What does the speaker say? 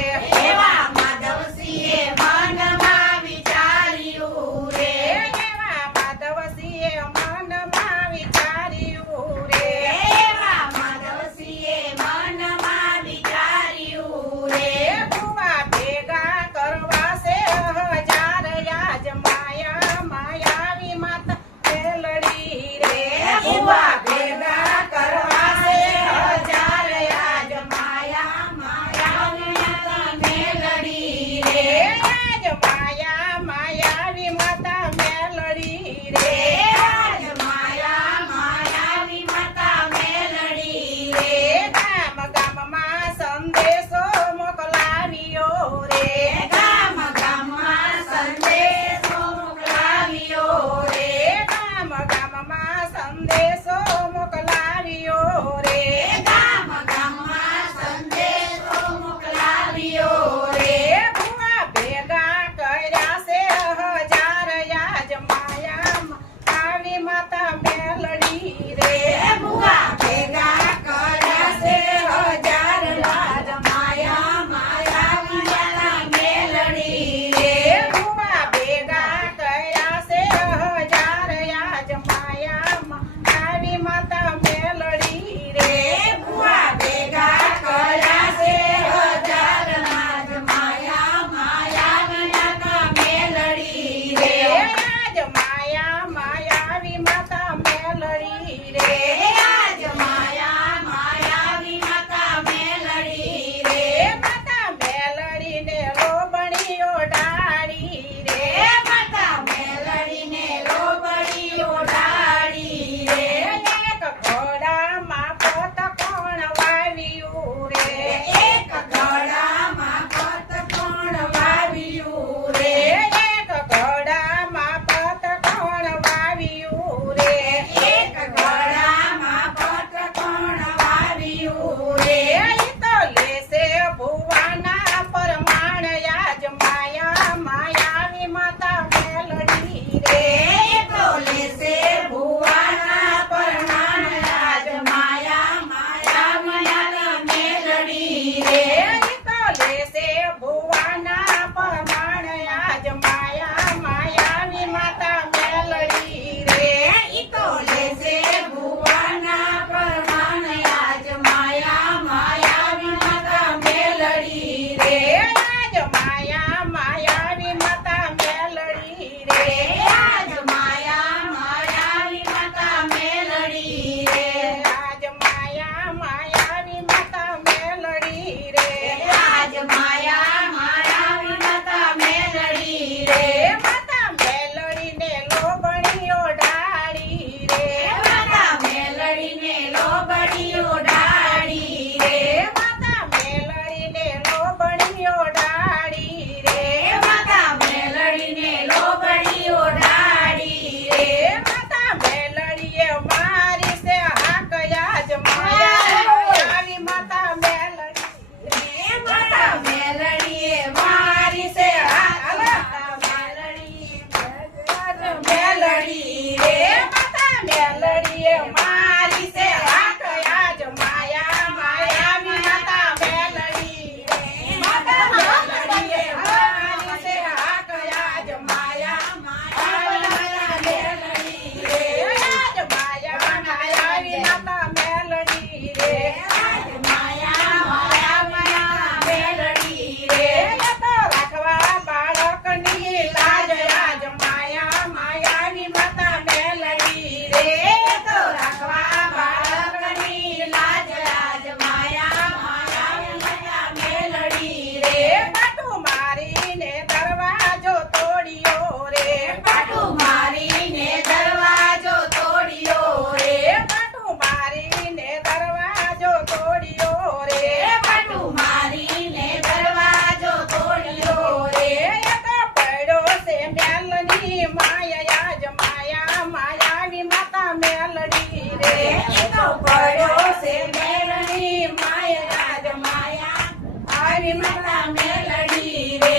એવા માધવસિંહે મનમાં વિચાર્યું રે. એવા માધવસિંહે મનમાં વિચાર્યું રે. એવા માધવસિંહે મનમાં વિચાર્યું રે. ભુવા ભેગા કરવા છે હજાર યાજ માયા માયાવી માતા મેલડી રે. ભુવા ભેગા કરવા છે હજાર યાજ માયા માયાવી માતા મેલડી રે. યાજ માયા માયાવી માતા મેલડી રે. આજ માયા માયાવી માતા મેલડી રે. ગામ ગામમાં સંદેશો મોકલાવ્યો રે. ગામ ગામમાં સંદેશો મોકલાવ્યો રે. ગામ ગામમાં સંદેશો મોકલાવ્યો રે. ગામ ગામમાં સંદેશો મોકલાવ્યો રે. ભુવા ભેગા કર્યા છે હજાર યાજ માયા આવી માતા મેલડી રે. ભુવા ભેગા કર્યા છે હજાર યાજ માયા માયાવી માતા મેલડી રે. ભુવા ભેગા કર્યા છે હજાર યાજ માયા આવી માતા મેલડી રે. ભુવા ભેગા કર્યા છે હજાર યાજ માયા માયાવી માતા મેલડી રે. આજ માયા માયાવી માતા મેલડી રે. આજ માયા માયાવી માતા મેલડી રે. માતા મેલડીને લોબણીઓ ડાળી રે. માતા મેલડીને લોબડીઓ ડાળી રે. એક ઘોડામાં પોત કોણ વાવ્યું રે. એક ઘોડામાં પત કોણ વાવ્યું રે. એક ઘોડામાં પોત કોણ વાવ્યું રે. એક ઘોડામાં પત કોણ વાવ્યું રે. ઈ તો લેશે ભુવાના પરમાણ યાજ માયા માયાવી માતા મેલડી રે. એ તો લેશે ભુવાના પરમાણ આજ માયા માયાવી માતા મેલડી રે. ઈ તો લેશે ભુવાના પરમાણ યાજ માયા માયાવી માતા મેલડી રે. ઈ તો લેશે ભુવાના પરમાણ આજ માયા માયાવી માતા મેલડી રે. આજ માયા માયાવી માતા મેલડી રે. આજ માયા માયાવી માતા મેલડી રે. આજ માયા માયાવી માતા મેલડી રે. આજ માયા માયાવી માતા મેલડી રે. માતા મેલડીને લોબણીઓ ડાળી રે. માતા મેલડીને લોબડીઓ ડાળી રે. માતા મેલડીને લોબણીઓ ડાળી રે. માતા મેલડીને લોબડીઓ ડાળી રે. માતા મેલડીએ મારી છે હાક યાજ માયા માયાવી માતા મેલડી રે. માતા મેલડીએ મારી છે હાક માતા મેલડીએ મેલડી રે. માતા મેલડીએ મારી છે હાક યાજ માયા માયાવી માતા મેલડી રે. માતા મેલડીએ મારી છે હાક યાજ માયા માયાવી માતા મેલડી રે. યાજ માયા માયાવી માતા મેલડી રે. આજ માયા માયાવી માતા મેલડી રે. એ તો રાખવા બાળકની લાજ યાજ માયા માયાવી માતા મેલડી રે. તો રાખવા બાળકની લાજ લાજ માયા માયાવી માતા મેલડી રે. પાટું મારીને દરવાજો તોડ્યો રે. પાટું મારીને દરવાજો તોડ્યો રે. પાટું મારીને દરવાજો તોડ્યો રે. પાટું મારીને દરવાજો તોડ્યો રે. એ તો પડ્યો છે મેલની માયા યાજ માયા માયાવી માતા મેલડી રે. એ તો પડ્યો છે મેલની માયા રાજ માયા આવી માતા મેલડી રે.